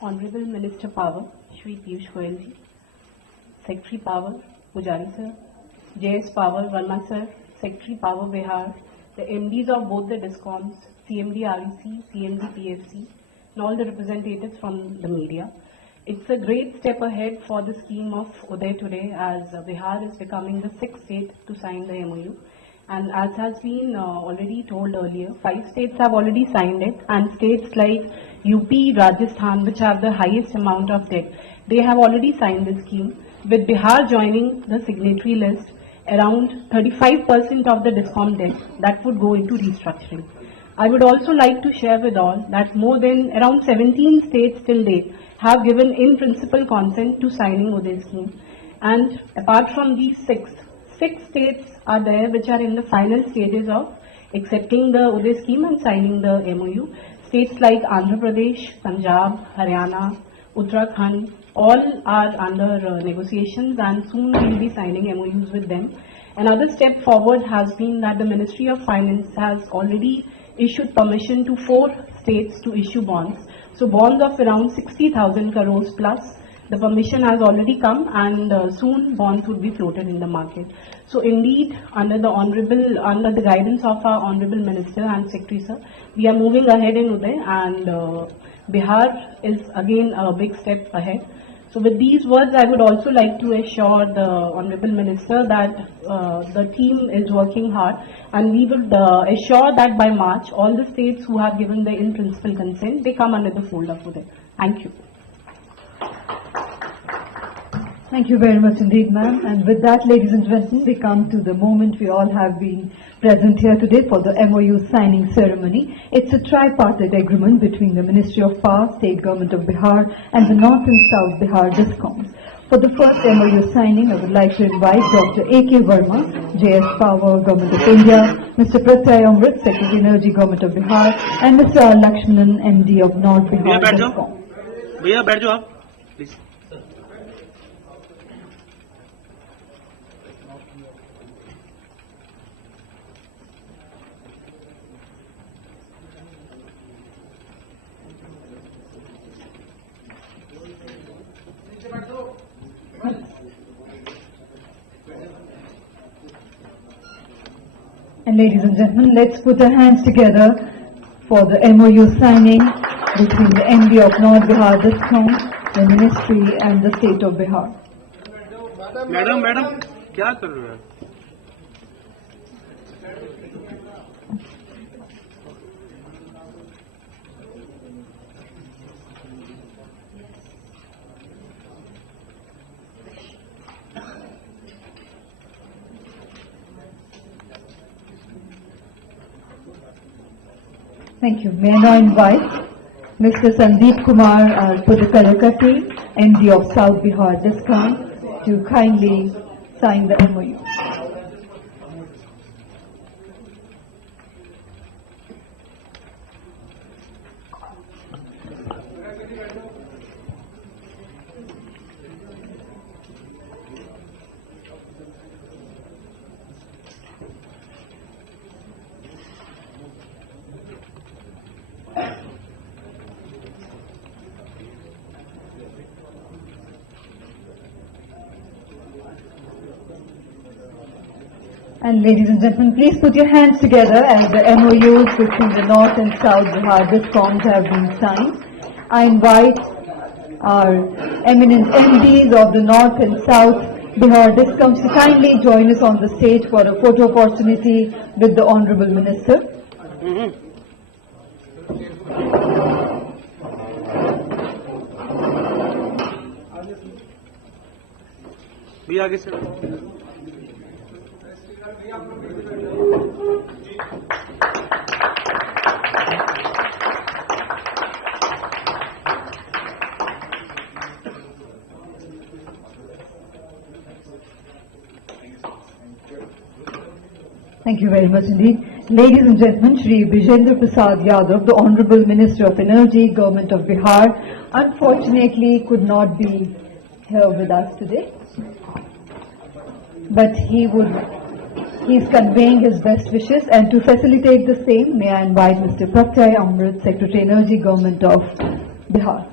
Honorable Minister Power, Shri Piyush Goyal ji, Secretary Power, Pujari sir, JS Power, Verma sir, Secretary Power Bihar, the MDs of both the DISCOMs, CMD REC, CMD PFC, and all the representatives from the media. It's a great step ahead for the scheme of UDAY today, as Bihar is becoming the 6th state to sign the MoU. And as has been already told earlier, 5 states have already signed it, and states like UP, Rajasthan, which have the highest amount of debt, they have already signed the scheme. With Bihar joining the signatory list, around 35% of the DISCOM debt that would go into restructuring. I would also like to share with all that more than around 17 states till date have given in principle consent to signing UDAY scheme. And apart from these six states are there which are in the final stages of accepting the UDAY scheme and signing the MoU. States like Andhra Pradesh, Punjab, Haryana, Uttarakhand, all are under negotiations, and soon we will be signing MoUs with them. Another step forward has been that the Ministry of Finance has already issued permission to 4 states to issue bonds. So bonds of around 60,000 crores plus, the permission has already come, and soon bonds would be floated in the market. So indeed, under the guidance of our Honorable Minister and Secretary Sir, we are moving ahead in UDAY, and Bihar is again a big step ahead. So with these words, I would also like to assure the Honorable Minister that the team is working hard, and we will assure that by March, all the states who have given the in-principle consent, they come under the fold of UDAY. Thank you. Thank you very much indeed, ma'am. And with that, ladies and gentlemen, we come to the moment we all have been present here today for the MoU signing ceremony. It's a tripartite agreement between the Ministry of Power, State Government of Bihar, and the North and South Bihar DISCOMs. For the first MoU signing, I would like to invite Dr. A.K. Verma, JS Power, Government of India, Mr. Pratyay Amrit, Secretary Energy, Government of Bihar, and Mr. R. Lakshmanan, MD of North Bihar DISCOM. भैया बैठ जाओ आप please. And ladies and gentlemen, let's put our hands together for the MoU signing between the MD of North Bihar DISCOM, the Ministry and the State of Bihar. Madam क्या कर रहे हो यार? Thank you. May I now invite Mr. Sandeep Kumar, our Pudukalakati, MD of South Bihar DISCOM, to kindly sign the MoU. And ladies and gentlemen, please put your hands together as the MoUs between the North and South Bihar DISCOMs have been signed. I invite our eminent MDs of the North and South Bihar DISCOMs to kindly join us on the stage for a photo opportunity with the Honorable Minister. भी आगे से Thank you very much indeed. Ladies and gentlemen, Shri Bijendra Prasad Yadav, the Honorable Minister of Energy, Government of Bihar, unfortunately could not be here with us today. But he is conveying his best wishes, and to facilitate the same, may I invite Mr. Pratyay Amrit, Secretary Energy, Government of Bihar.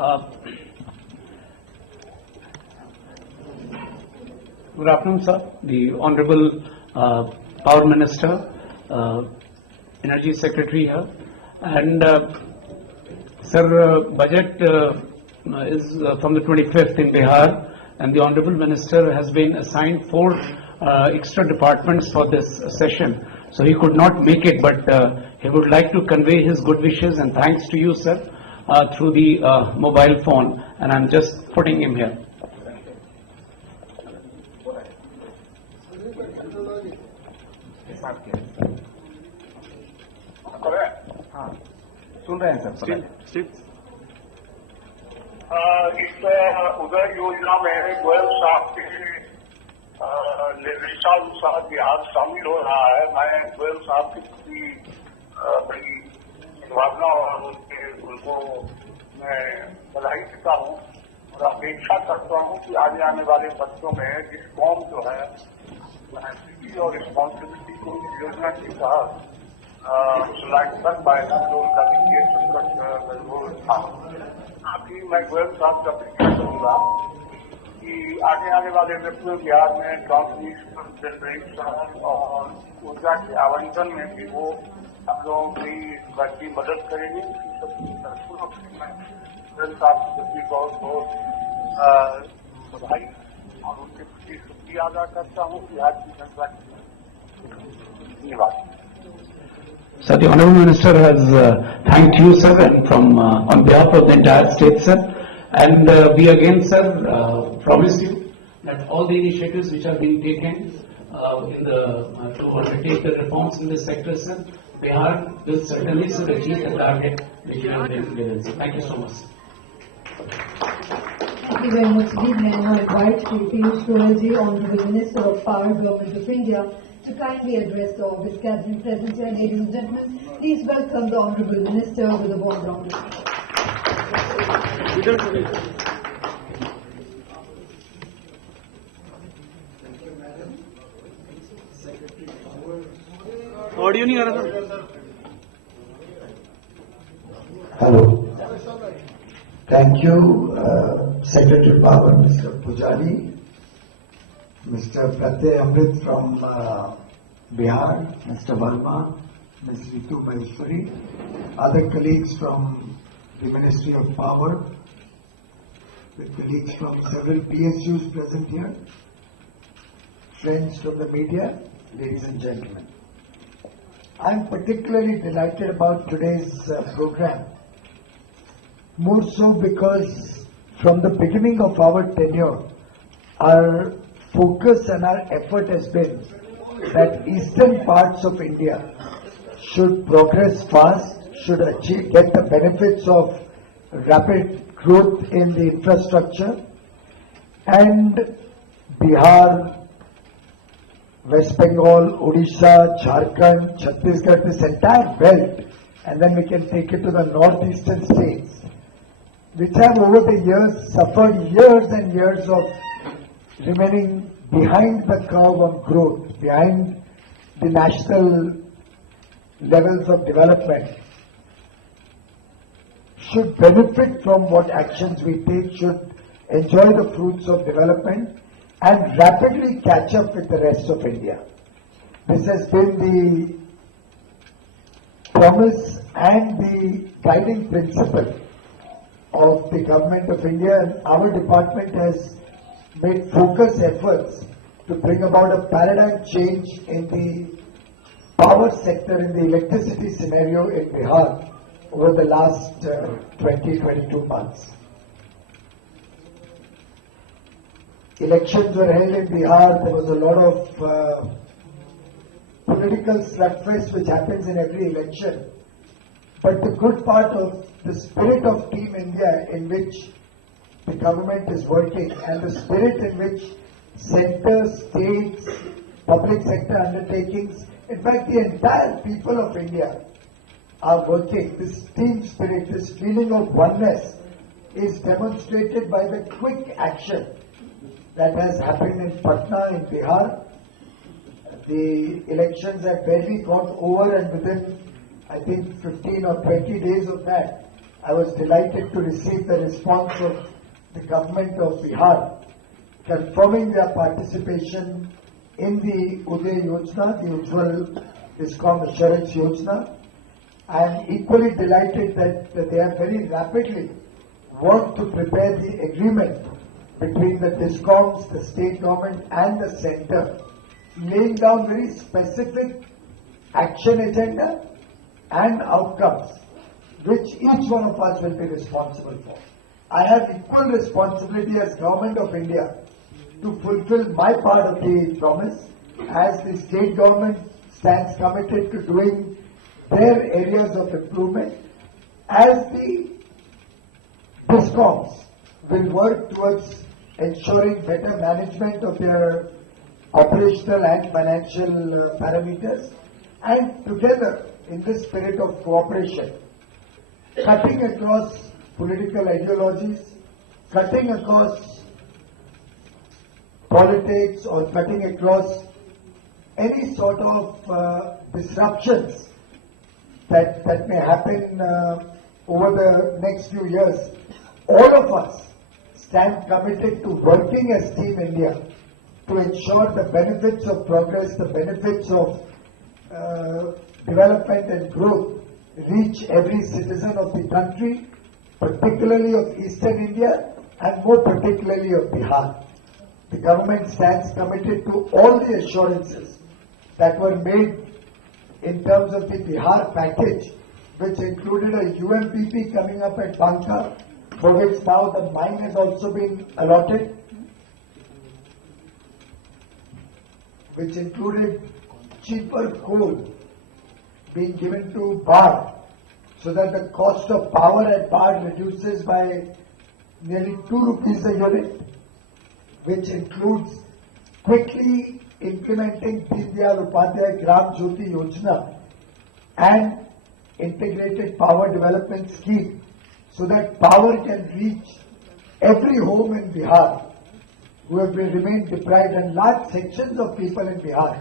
Good afternoon, sir. The Honorable Power Minister, Energy Secretary here, and sir, budget is from the 25th in Bihar, and the Honorable Minister has been assigned 4 extra departments for this session. So he could not make it, but he would like to convey his good wishes and thanks to you, sir, through the mobile phone, and I'm just putting him here. सुन रहे हैं sir इस उदय योजना में गोयल साहब के निर्देशानुसार बिहार शामिल हो रहा है। मैं गोयल साहब की पूरी बड़ी भावना और उनको मैं बधाई देता हूँ और अपेक्षा करता हूँ कि आगे आने वाले बच्चों में जिस कौम जो है सिटी और रिस्पॉन्सिबिलिटी को योजना के तहत सिलेक्ट कर पाएगा तो उनका वित्तीय संकट जरूर था। अभी मैं गोयल साहब से अपेक्षा करूंगा कि आगे आने वाले में बिहार में ट्रांसमिशन, जनरेशन और ऊर्जा के आवंटन में भी वो हम लोगों की बढ़ती मदद करेंगे। गोयल साहब के प्रति बहुत बहुत बधाई और उनके प्रति शुक्रिया अदा करता हूँ बिहार की जनता की। धन्यवाद। So the Honourable Minister has thanked you, sir, and from on behalf of the entire state, sir. And we again, sir, promise you that all the initiatives which are being taken in the to undertake the reforms in this sector, sir, Bihar will certainly, sir, achieve the target which you have been given. Thank you so much. Thank you very much. We now invite Piyush Goyal, Honourable Minister of Power, Government of India, to kindly address the August gathering present here. Ladies and gentlemen, please welcome the Honourable Minister with a warm round of applause. Audio नहीं आ रहा था। Hello. Thank you, Secretary Power, Mr. Pujari, Mr. Pratyay Amrit from Bihar, Mr. Verma, Ms. Ritu Maheshwari, other colleagues from the Ministry of Power, the colleagues from several PSUs present here, friends from the media, ladies and gentlemen. I am particularly delighted about today's program, more so because from the beginning of our tenure, our focus and our effort has been that eastern parts of India should progress fast, should get the benefits of rapid growth in the infrastructure, and Bihar, West Bengal, Odisha, Jharkhand, Chhattisgarh, this entire belt, and then we can take it to the northeastern states, which have over the years suffered years and years of remaining behind the curve on growth, behind the national levels of development, should benefit from what actions we take, should enjoy the fruits of development and rapidly catch up with the rest of India. This has been the promise and the guiding principle of the Government of India, and our department has made focused efforts to bring about a paradigm change in the power sector, in the electricity scenario in Bihar over the last 22 months. Elections were held in Bihar. There was a lot of political slugfest which happens in every election. But the good part of the spirit of Team India in which the government is working and the spirit in which centre, states, public sector undertakings, in fact the entire people of India are working. This team spirit, this feeling of oneness is demonstrated by the quick action that has happened in Patna, in Bihar. The elections have barely got over, and within, I think, 15 or 20 days of that, I was delighted to receive the response of the government of Bihar confirming their participation in the UDAY Yojana, the Ujjwal Discom Assurance Yojana. I am equally delighted that they have very rapidly worked to prepare the agreement between the Discoms, the state government and the centre, laying down very specific action agenda and outcomes which each one of us will be responsible for. I have equal responsibility as Government of India to fulfill my part of the promise, as the state government stands committed to doing their areas of improvement, as the Discoms will work towards ensuring better management of their operational and financial parameters, and together in this spirit of cooperation, cutting across political ideologies, cutting across politics, or cutting across any sort of disruptions that may happen over the next few years. All of us stand committed to working as Team India to ensure the benefits of progress, the benefits of development and growth reach every citizen of the country, particularly of Eastern India and more particularly of Bihar. The government stands committed to all the assurances that were made in terms of the Bihar package, which included a UMPP coming up at Banka, for which now the mine has also been allotted, which included cheaper coal being given to Bihar, so that the cost of power at Bihar reduces by nearly 2 rupees a unit, which includes quickly implementing Deen Dayal Upadhyay Gram Jyoti Yojana and integrated power development scheme, so that power can reach every home in Bihar who have remained deprived, and large sections of people in Bihar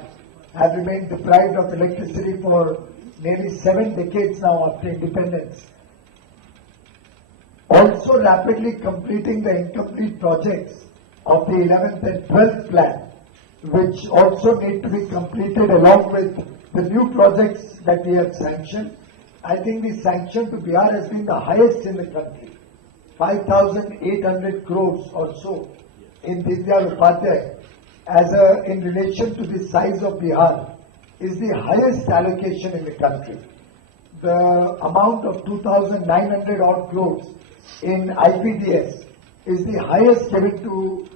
have remained deprived of electricity for nearly 7 decades now after independence. Also rapidly completing the incomplete projects of the 11th and 12th plan, which also need to be completed along with the new projects that we have sanctioned. I think the sanction to Bihar has been the highest in the country, 5,800 crores or so in Deen Dayal Upadhyay in relation to the size of Bihar is the highest allocation in the country. The amount of 2,900 odd crores in IPDS is the highest given to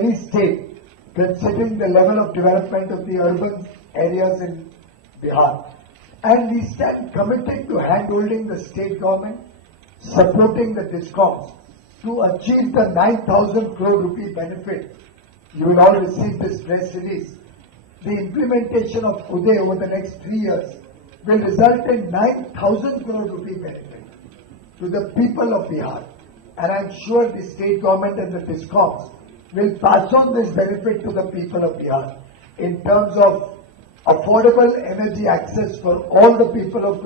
any state, considering the level of development of the urban areas in Bihar. And we stand committed to handholding the state government, supporting the Discoms to achieve the 9,000 crore rupee benefit. You will all receive this press release. The implementation of UDAY over the next 3 years will result in 9,000 crore rupee benefit to the people of Bihar. And I am sure the state government and the Discoms will pass on this benefit to the people of Bihar in terms of affordable energy access for all the people of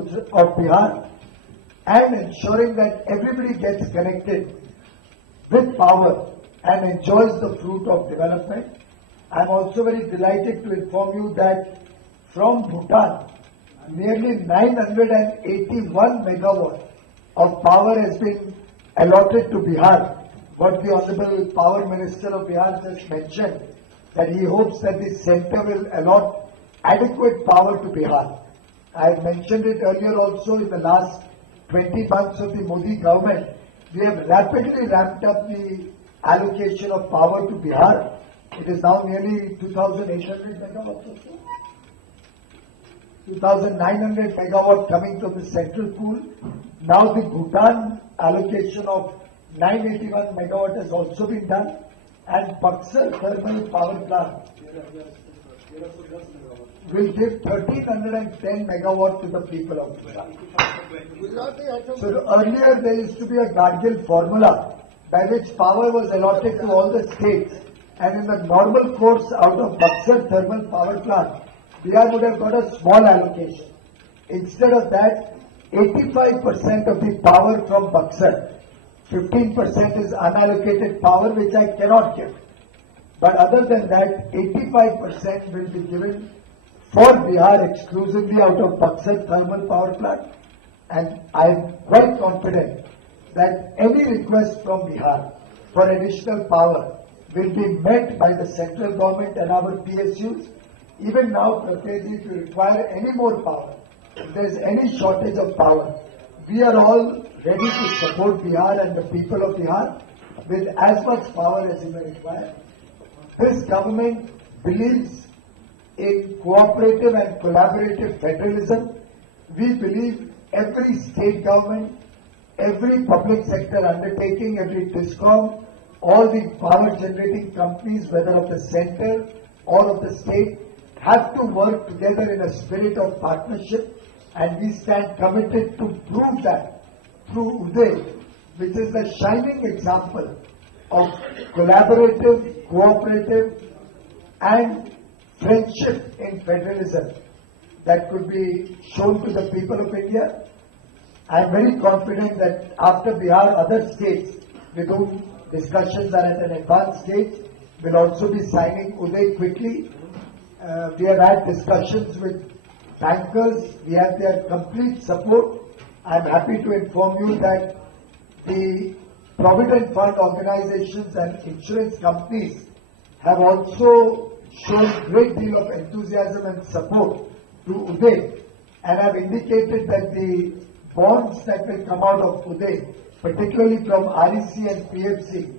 Bihar, and ensuring that everybody gets connected with power and enjoys the fruit of development. I am also very delighted to inform you that from Bhutan, nearly 981 megawatt of power has been allotted to Bihar. What the Honorable Power Minister of Bihar just mentioned, that he hopes that the centre will allot adequate power to Bihar. I had mentioned it earlier also. In the last 20 months of the Modi government, we have rapidly ramped up the allocation of power to Bihar. It is now nearly 2,800 megawatts or so. 2,900 megawatt coming from the central pool. Now the Bhutan allocation of 981 megawatt has also been done, and Paksar thermal power plant will give 1,310 megawatt to the people of Bihar. So earlier there used to be a Gargill formula by which power was allotted to all the states, and in the normal course out of Paksar thermal power plant, Bihar would have got a small allocation. Instead of that, 85% of the power from Buxar. 15% is unallocated power which I cannot give. But other than that, 85% will be given for Bihar exclusively out of Buxar thermal power plant. And I am quite confident that any request from Bihar for additional power will be met by the central government and our PSUs. Even now, Prateji, if you require any more power, if there is any shortage of power, we are all ready to support Bihar and the people of Bihar with as much power as you may require. This government believes in cooperative and collaborative federalism. We believe every state government, every public sector undertaking, every DISCOM, all the power generating companies, whether of the center or of the state, have to work together in a spirit of partnership, and we stand committed to prove that through UDAY, which is a shining example of collaborative, cooperative and friendship in federalism that could be shown to the people of India. I am very confident that after Bihar, other states with whom discussions are at an advanced stage will also be signing UDAY quickly. We have had discussions with bankers. We have their complete support. I am happy to inform you that the Provident Fund organizations and insurance companies have also shown great deal of enthusiasm and support to UDAY, and have indicated that the bonds that will come out of UDAY, particularly from REC and PFC,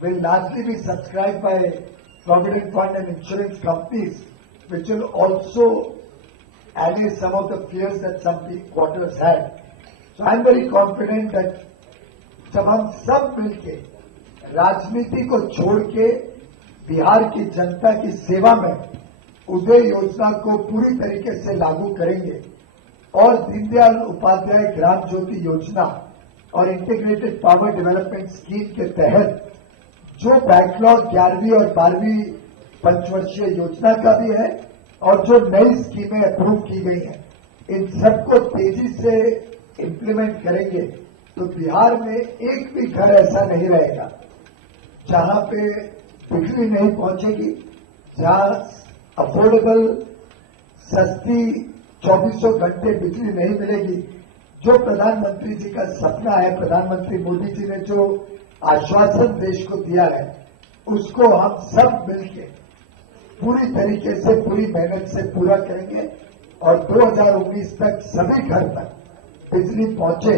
will largely be subscribed by Provident Fund and insurance companies, which will also allay some of the fears that some quarters had. So I am very confident that जब हम सब मिलके राजनीति को छोड़ के बिहार की जनता की सेवा में उदय योजना को पूरी तरीके से लागू करेंगे और दीनदयाल उपाध्याय ग्राम ज्योति योजना और इंटीग्रेटेड पावर डेवलपमेंट स्कीम के तहत जो बैकलॉग 11वीं और 12वीं पंचवर्षीय योजना का भी है और जो नई स्कीमें अप्रूव की गई हैं, इन सबको तेजी से इम्प्लीमेंट करेंगे तो बिहार में एक भी घर ऐसा नहीं रहेगा जहां पे बिजली नहीं पहुंचेगी, जहां अफोर्डेबल सस्ती 2400 घंटे बिजली नहीं मिलेगी। जो प्रधानमंत्री जी का सपना है, प्रधानमंत्री मोदी जी ने जो आश्वासन देश को दिया है, उसको हम सब मिलकर पूरी तरीके से, पूरी मेहनत से पूरा करेंगे और 2019 तक सभी घर तक बिजली पहुंचे।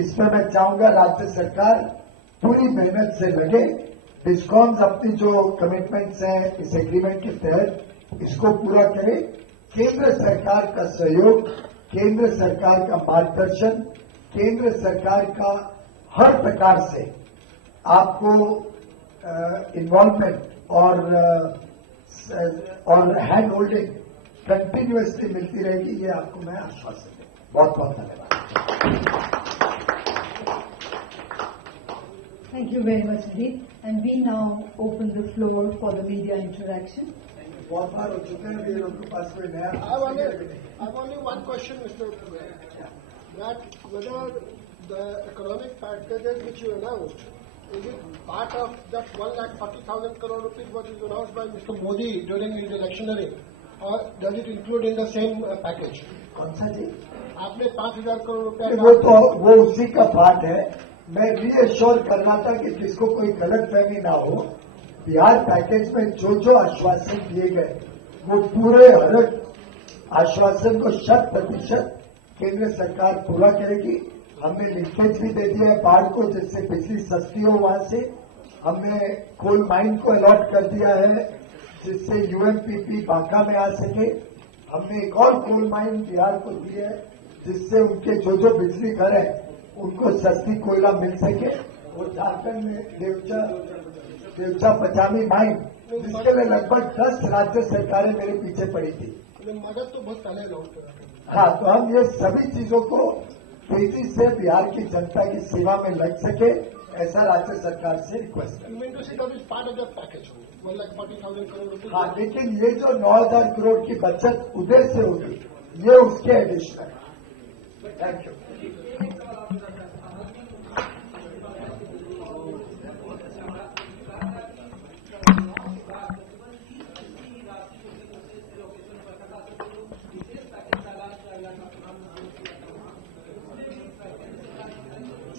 इसमें मैं चाहूंगा राज्य सरकार पूरी मेहनत से लगे, डिस्कॉम्स अपनी जो कमिटमेंट्स हैं इस एग्रीमेंट के तहत इसको पूरा करे, केंद्र सरकार का सहयोग, केंद्र सरकार का मार्गदर्शन, केंद्र सरकार का हर प्रकार से आपको इन्वॉल्वमेंट और हैंड होल्डिंग कंटिन्यूअसली मिलती रहेगी, ये आपको मैं आश्वासन देता हूं। बहुत बहुत धन्यवाद। Thank you very much indeed. And we now open the floor for the media interaction. बहुत बार हो चुका है, ये लोगों के पास कोई नया I have only one question, Mr. That whether the economic packages which you announced, is it part of that 1,40,000 crore rupees what is announced by Mr. Modi during his electioneering, or does it include in the same package? कौन सा जी? आपने 5,000 करोड़ रुपया वो उसी का part है। मैं reassure कर रहा था कि किसको कोई गलत फहमी ना हो। बिहार पैकेज में जो जो आश्वासन दिए गए वो पूरे हर आश्वासन को 100% केंद्र सरकार पूरा करेगी। हमने लिंकेज भी दे दिया है बाढ़ को, जिससे बिजली सस्ती हो वहां से। हमने कोल माइन को अलॉट कर दिया है जिससे यूएमपीपी बांका में आ सके। हमने एक और कोल माइन बिहार को दी है जिससे उनके जो जो बिजली घर है उनको सस्ती कोयला मिल सके। और झारखंड में देवचा पचामी माइन, जिसके लिए लगभग 10 राज्य सरकारें मेरे पीछे पड़ी थी। मदद तो बहुत पहले अनाउंस करा। हाँ, तो हम ये सभी चीजों को तेजी से बिहार की जनता की सेवा में लग सके, ऐसा राज्य सरकार से रिक्वेस्ट है। हाँ, लेकिन ये जो 9,000 करोड़ की बचत उदय से होगी, ये उसके एडिशनल। Thank you.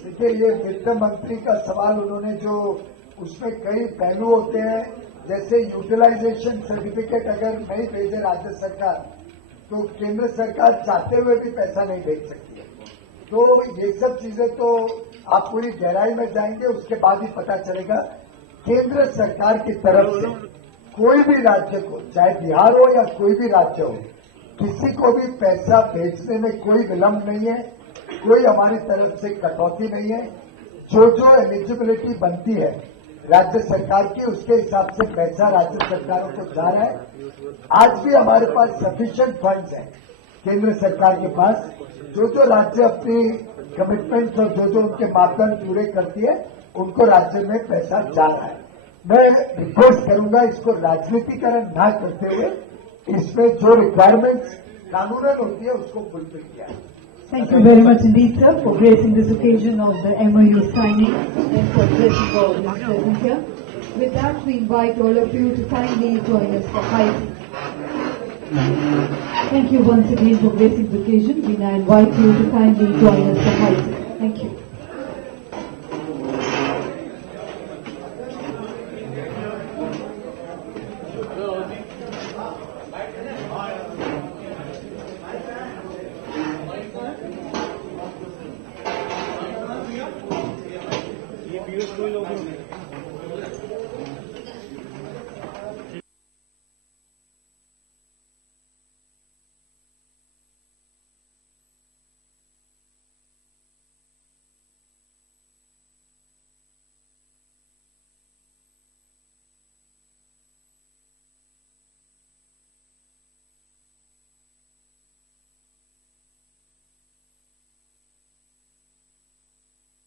देखिए, ये वित्त मंत्री का सवाल उन्होंने जो उसमें कई पहलू होते हैं, जैसे यूटिलाइजेशन सर्टिफिकेट अगर नहीं भेजे राज्य सरकार तो केंद्र सरकार चाहते हुए भी पैसा नहीं भेज सकती है। तो ये सब चीजें तो आप पूरी गहराई में जाएंगे, उसके बाद ही पता चलेगा। केंद्र सरकार की तरफ से कोई भी राज्य को, चाहे बिहार हो या कोई भी राज्य हो, किसी को भी पैसा भेजने में कोई विलंब नहीं है, कोई हमारी तरफ से कटौती नहीं है। जो एलिजिबिलिटी बनती है राज्य सरकार की, उसके हिसाब से पैसा राज्य सरकारों को जा रहा है। आज भी हमारे पास सफिशिएंट फंड्स हैं केंद्र सरकार के पास। जो राज्य अपनी कमिटमेंट्स और जो उनके मापदंड पूरे करती है, उनको राज्य में पैसा जा रहा है। मैं रिक्वेस्ट करूंगा, इसको राजनीतिकरण ना करते हुए इसमें जो रिक्वायरमेंट्स कानूनन होती है उसको फुलफिल किया है। Thank you very much indeed, sir, for gracing this occasion of the MoU signing and for addressing all this present here. With that, we invite all of you to kindly join us for high tea. Thank you once again for gracing the occasion. We now invite you to kindly join us for high tea. Thank you. ये पीयूष गोयल